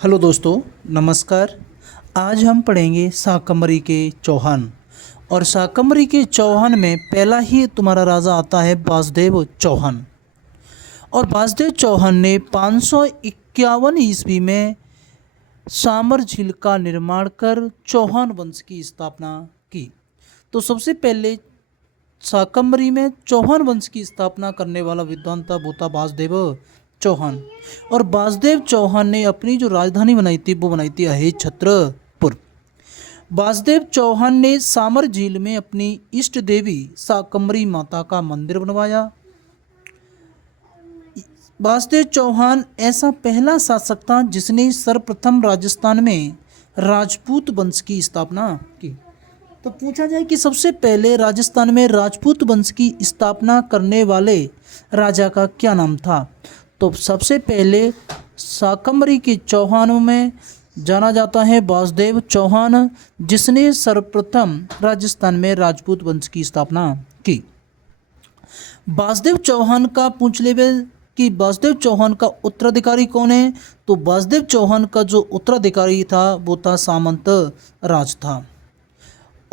Hello दोस्तों, नमस्कार। आज हम पढ़ेंगे शाकंभरी के चौहान। और शाकंभरी के चौहान में पहला ही तुम्हारा राजा आता है वासुदेव चौहान। और वासुदेव चौहान ने 551 ईस्वी में सामर झील का निर्माण कर चौहान वंश की स्थापना की। तो सबसे पहले शाकंभरी में चौहान वंश की स्थापना करने वाला विद्वान था वो था वासुदेव चौहान। और वासुदेव चौहान ने अपनी जो राजधानी बनाई थी वो बनाई थी अहेज छत्रपुर। वासुदेव चौहान ने सामर झील में अपनी इष्ट देवी शाकंभरी माता का मंदिर बनवाया। वासुदेव चौहान ऐसा पहला शासक था जिसने सर्वप्रथम राजस्थान में राजपूत वंश की स्थापना की। तो पूछा जाए कि सबसे पहले राजस्थान में राजपूत वंश की स्थापना करने वाले राजा का क्या नाम था, तो सबसे पहले शाकंभरी के चौहानों में जाना जाता है वासुदेव चौहान, जिसने सर्वप्रथम राजस्थान में राजपूत वंश की स्थापना की। वासुदेव चौहान का पूछ ले कि वासुदेव चौहान का उत्तराधिकारी कौन है, तो वासुदेव चौहान का जो उत्तराधिकारी था वो था सामंत राज था।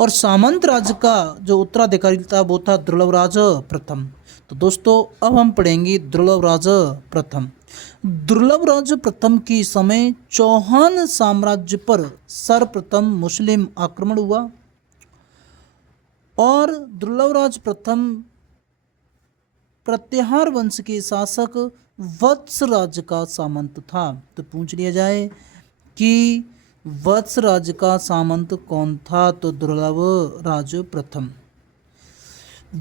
और सामंत राज का जो उत्तराधिकारी था वो था दुर्लभराज प्रथम। तो दोस्तों अब हम पढ़ेंगे दुर्लभराज प्रथम। दुर्लभराज प्रथम के समय चौहान साम्राज्य पर सर्वप्रथम मुस्लिम आक्रमण हुआ। और दुर्लभराज प्रथम प्रत्याहार वंश के शासक वत्सराज का सामंत था। तो पूछ लिया जाए कि वत्सराज का सामंत कौन था, तो दुर्लभराज प्रथम।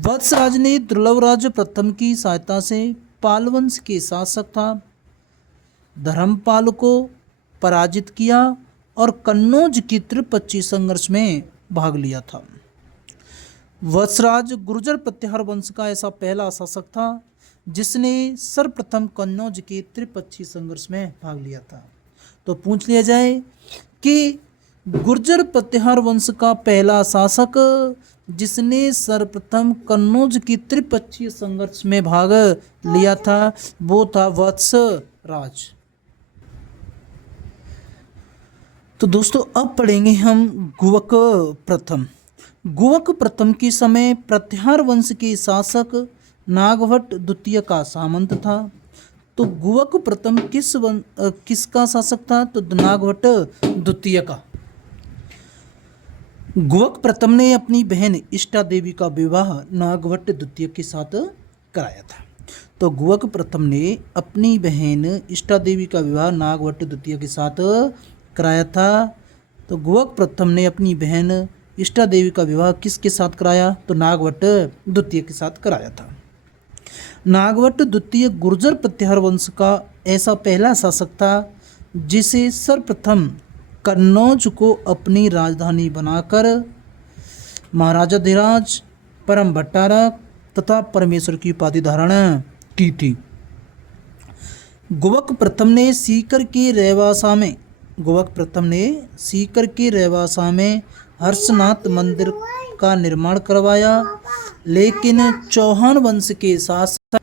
वत्सराज ने दुर्लभराज प्रथम की सहायता से पाल वंश के शासक था धर्मपाल को पराजित किया और कन्नौज की त्रिपक्षीय संघर्ष में भाग लिया था। वत्सराज गुर्जर प्रत्याहार वंश का ऐसा पहला शासक था जिसने सर्वप्रथम कन्नौज के त्रिपक्षीय संघर्ष में भाग लिया था। तो पूछ लिया जाए कि गुर्जर प्रत्याहार वंश का पहला शासक जिसने सर्वप्रथम कन्नौज की त्रिपक्षीय संघर्ष में भाग लिया था वो था वत्सराज। तो दोस्तों अब पढ़ेंगे हम गुवक प्रथम। गुवक प्रथम के समय प्रत्याहार वंश के शासक नागभट्ट द्वितीय का सामंत था। तो गुवक प्रथम किसका शासक था, तो नागभट्ट द्वितीय का। गुवक प्रथम ने अपनी बहन इष्टा देवी का विवाह नागभट्ट द्वितीय के साथ कराया था। तो गुवक प्रथम ने अपनी बहन इष्टा देवी का विवाह नागभट्ट द्वितीय के साथ कराया था। तो गुवक प्रथम ने अपनी बहन इष्टा देवी का विवाह किसके साथ कराया, तो नागभट्ट द्वितीय के साथ कराया था। नागभट्ट द्वितीय गुर्जर प्रत्याहार वंश का ऐसा पहला शासक था जिसे सर्वप्रथम कन्नौज को अपनी राजधानी बनाकर महाराजा धीराज, परम भट्टारक तथा परमेश्वर की उपाधि धारण की थी। गुवक प्रथम ने सीकर के रेवासा में हर्षनाथ मंदिर का निर्माण करवाया, लेकिन चौहान वंश के शासक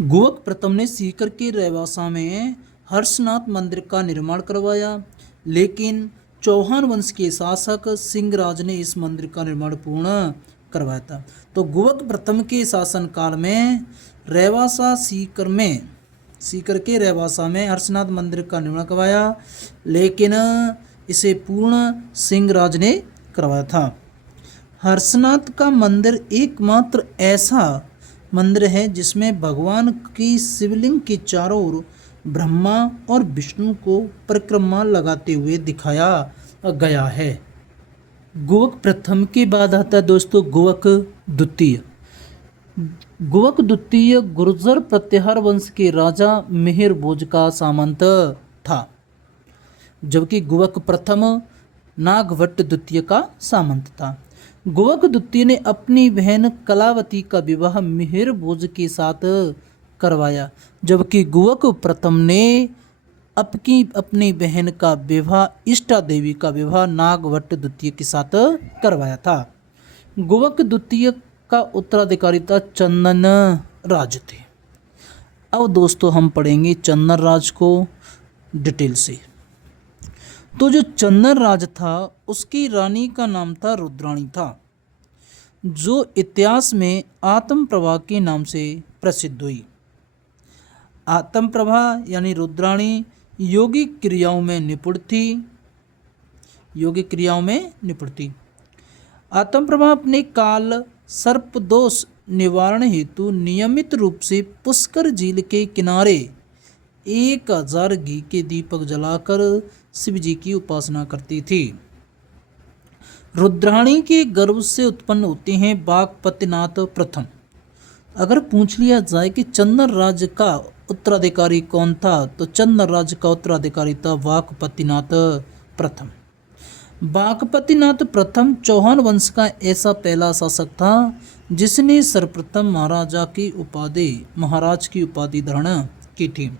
गुवक प्रथम ने सीकर के रेवासा में हर्षनाथ मंदिर का निर्माण करवाया, लेकिन चौहान वंश के शासक सिंहराज ने इस मंदिर का निर्माण पूर्ण करवाया था। तो गुवक प्रथम के शासनकाल में सीकर के रेवासा में हर्षनाथ मंदिर का निर्माण करवाया, लेकिन इसे पूर्ण सिंहराज ने करवाया था। हर्षनाथ का मंदिर एकमात्र ऐसा मंदिर है जिसमें भगवान की शिवलिंग के चारों ओर ब्रह्मा और विष्णु को परिक्रमा लगाते हुए दिखाया गया है। गुवक प्रथम के बाद आता है दोस्तों गुवक द्वितीय। गुवक द्वितीय गुर्जर प्रत्याहार वंश के राजा मिहिर भोज का सामंत था, जबकि गुवक प्रथम नागभट्ट द्वितीय का सामंत था। गुवक द्वितीय ने अपनी बहन कलावती का विवाह मिहिर भोज के साथ करवाया, जबकि गुवक प्रथम ने अपनी बहन का विवाह इष्टा देवी का विवाह नागभट्ट द्वितीय के साथ करवाया था। गुवक द्वितीय का उत्तराधिकारी था चंदन राज थे। अब दोस्तों हम पढ़ेंगे चंदन राज को। डिटेल से। तो जो चंदन राज था उसकी रानी का नाम था रुद्राणी था, जो इतिहास में आत्मप्रभा के नाम से प्रसिद्ध हुई। आत्मप्रभा यानी रुद्राणी योगिक क्रियाओं में निपुण थी, योगिक क्रियाओं में निपुण थी। आत्मप्रभा अपने काल सर्प दोष निवारण हेतु नियमित रूप से पुष्कर झील के किनारे 1000 घी के दीपक जलाकर शिव जी की उपासना करती थी। रुद्राणी के गर्भ से उत्पन्न होते हैं बागपतिनाथ प्रथम। अगर पूछ लिया जाए कि चंदन राज्य का उत्तराधिकारी कौन था, तो चंदन राज्य का उत्तराधिकारी था बागपतिनाथ प्रथम। बागपतिनाथ प्रथम चौहान वंश का ऐसा पहला शासक था जिसने सर्वप्रथम महाराज की उपाधि धारण की थी।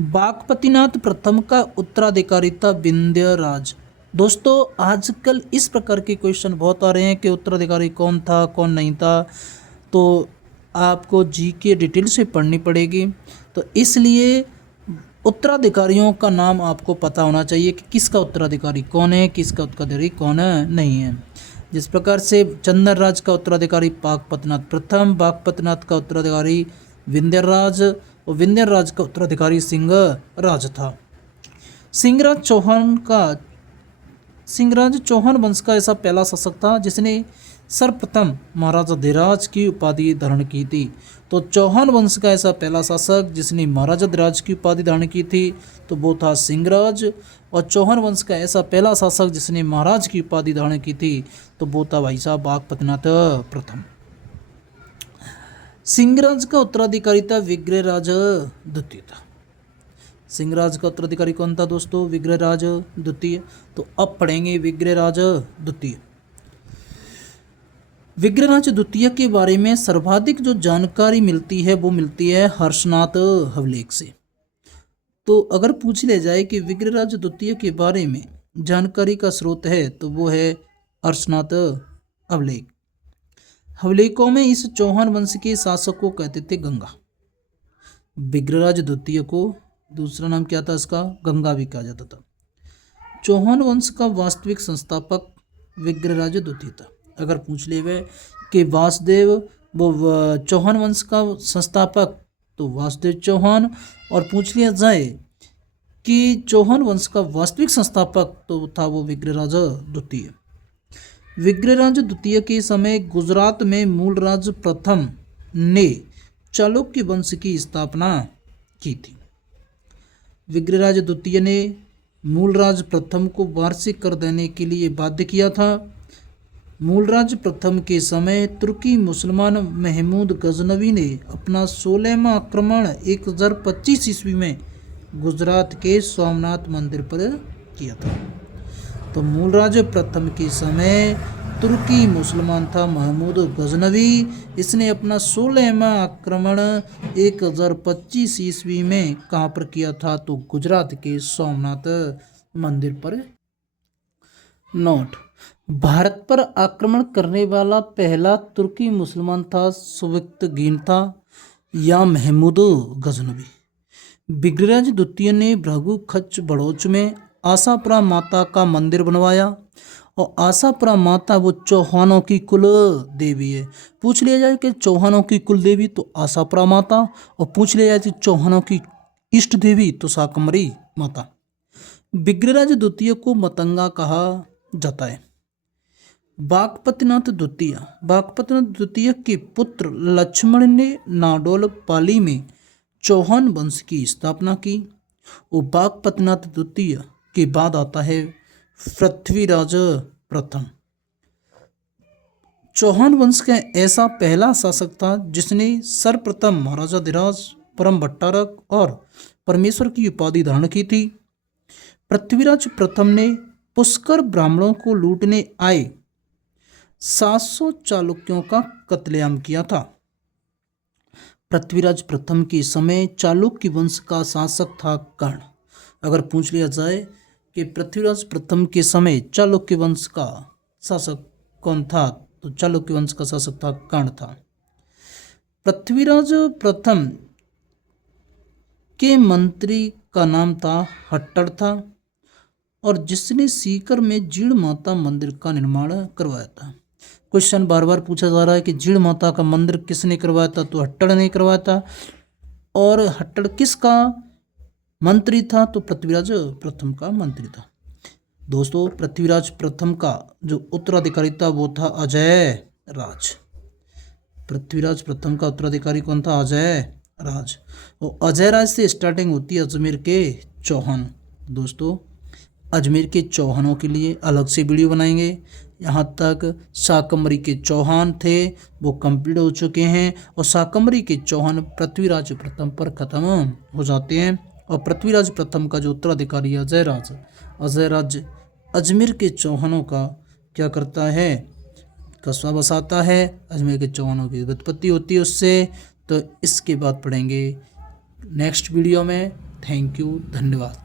बागपतिनाथ प्रथम का उत्तराधिकारी था विंध्यराज। दोस्तों आजकल इस प्रकार के क्वेश्चन बहुत आ रहे हैं कि उत्तराधिकारी कौन था कौन नहीं था, तो आपको जी के डिटेल से पढ़नी पड़ेगी। तो इसलिए उत्तराधिकारियों का नाम आपको पता होना चाहिए कि किसका उत्तराधिकारी कौन है, किसका उत्तराधिकारी कौन नहीं है। जिस प्रकार से चंदन राज का उत्तराधिकारी बागपतिनाथ प्रथम, बागपतिनाथ का उत्तराधिकारी विंध्यराज और विंध्यराज का उत्तराधिकारी सिंहराज था। सिंहराज चौहान वंश का ऐसा पहला शासक था जिसने सर्वप्रथम महाराजा धीराज की उपाधि धारण की थी। तो चौहान वंश का ऐसा पहला शासक जिसने महाराजा धीराज की उपाधि धारण की थी तो वो था सिंहराज, और चौहान वंश का ऐसा पहला शासक जिसने महाराज की उपाधि धारण की थी तो वो था भाई साहब बागपतिनाथ प्रथम। सिंहराज का उत्तराधिकारी था विग्रहराज द्वितीय था। सिंहराज का उत्तराधिकारी कौन था दोस्तों? विग्रहराज द्वितीय। तो अब पढ़ेंगे विग्रहराज द्वितीय। विग्रहराज द्वितीय के बारे में सर्वाधिक जो जानकारी मिलती है वो मिलती है हर्षनाथ हवलेख से। तो अगर पूछ ले जाए कि विग्रहराज द्वितीय के बारे में जानकारी का स्रोत है तो वो है हर्षनाथ हवलेख। हवलेखों में इस चौहान वंश के शासक को कहते थे गंगा। विग्रहराज द्वितीय को दूसरा नाम क्या था इसका? गंगा भी कहा जाता था। चौहान वंश का वास्तविक संस्थापक विग्रहराज द्वितीय था। अगर पूछ ले वे कि वासुदेव वो चौहान वंश का संस्थापक तो वासुदेव चौहान, और पूछ लिया जाए कि चौहान वंश का वास्तविक संस्थापक तो था वो विग्रहराज द्वितीय। विग्रहराज द्वितीय के समय गुजरात में मूलराज प्रथम ने चालुक्य वंश की स्थापना की थी। विग्रहराज द्वितीय ने मूलराज प्रथम को वार्षिक कर देने के लिए बाध्य किया था। मूलराज प्रथम के समय तुर्की मुसलमान महमूद गजनवी ने अपना 16वां आक्रमण 1025 ईस्वी में गुजरात के सोमनाथ मंदिर पर किया था। तो मूलराज प्रथम के समय तुर्की मुसलमान था महमूद गजनवी, इसने अपना 16वां आक्रमण 1025 ईस्वी में कहाँ पर किया था? तो गुजरात के सोमनाथ मंदिर पर। नोट: भारत पर आक्रमण करने वाला पहला तुर्की मुसलमान था सुबक्तगीन था या महमूद गजनवी। विग्रहराज द्वितीय ने भृगु खच्च बड़ौच में आशापुरा माता का मंदिर बनवाया, और आशापुरा माता वो चौहानों की कुल देवी है। पूछ लिया जाए कि चौहानों की कुल देवी तो आशापुरा माता, और पूछ लिया जाए कि चौहानों की इष्ट देवी तो शाकंभरी माता। विग्रहराज द्वितीय को मतंगा कहा जाता है। बागपतिनाथ द्वितीय के पुत्र लक्ष्मण ने नाडोल पाली में चौहान वंश की स्थापना की। और बागपतिनाथ द्वितीय के बाद आता है पृथ्वीराज प्रथम। चौहान वंश का ऐसा पहला शासक था जिसने सर्वप्रथम महाराजा धीराज, परम भट्टारक और परमेश्वर की उपाधि धारण की थी। पृथ्वीराज प्रथम ने पुष्कर ब्राह्मणों को लूटने आए 700 चालुक्यों का कत्लेआम किया था। पृथ्वीराज प्रथम के समय चालुक्य वंश का शासक था कर्ण। अगर पूछ लिया जाए कि पृथ्वीराज प्रथम के समय चालुक्य वंश का शासक कौन था, तो चालुक्य वंश का शासक था कर्ण था। पृथ्वीराज प्रथम के मंत्री का नाम था हट्टड़ था, और जिसने सीकर में जीण माता मंदिर का निर्माण करवाया था। क्वेश्चन बार बार पूछा जा रहा है कि जीण माता का मंदिर किसने करवाया था, तो हट्टड़ ने करवाया था। और हट्टड़ किसका मंत्री था, तो पृथ्वीराज प्रथम का मंत्री था। दोस्तों पृथ्वीराज प्रथम का जो उत्तराधिकारी था वो था अजय राज। पृथ्वीराज प्रथम का उत्तराधिकारी कौन था, अजय राज। और अजय राज से स्टार्टिंग होती है अजमेर के चौहान। दोस्तों अजमेर के चौहानों के लिए अलग से वीडियो बनाएंगे। यहाँ तक शाकंभरी के चौहान थे वो कंप्लीट हो चुके हैं, और शाकंभरी के चौहान पृथ्वीराज प्रथम पर खत्म हो जाते हैं। और पृथ्वीराज प्रथम का जो उत्तराधिकारी अजय राज अजमेर के चौहानों का क्या करता है, कस्बा बसाता है। अजमेर के चौहानों की व्युत्पत्ति होती है उससे। तो इसके बाद पढ़ेंगे नेक्स्ट वीडियो में। थैंक यू, धन्यवाद।